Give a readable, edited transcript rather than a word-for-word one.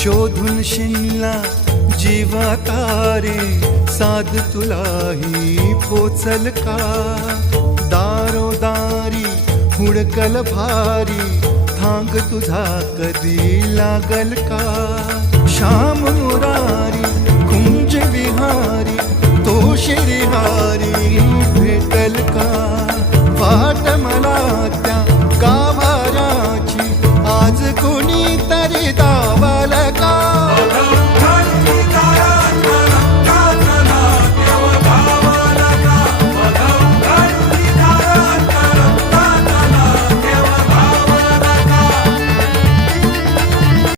शोधून शिनला जीवा तारे, साध तुलाही पोचल का? दारोदारी हुडकल भारी, थांग तुझा कधी लागल का? श्याम मुरारी कुंज विहारी, तो शिरिहारी भेटल का? वाट मला त्या गाभाऱ्याची, आज कोणी तरी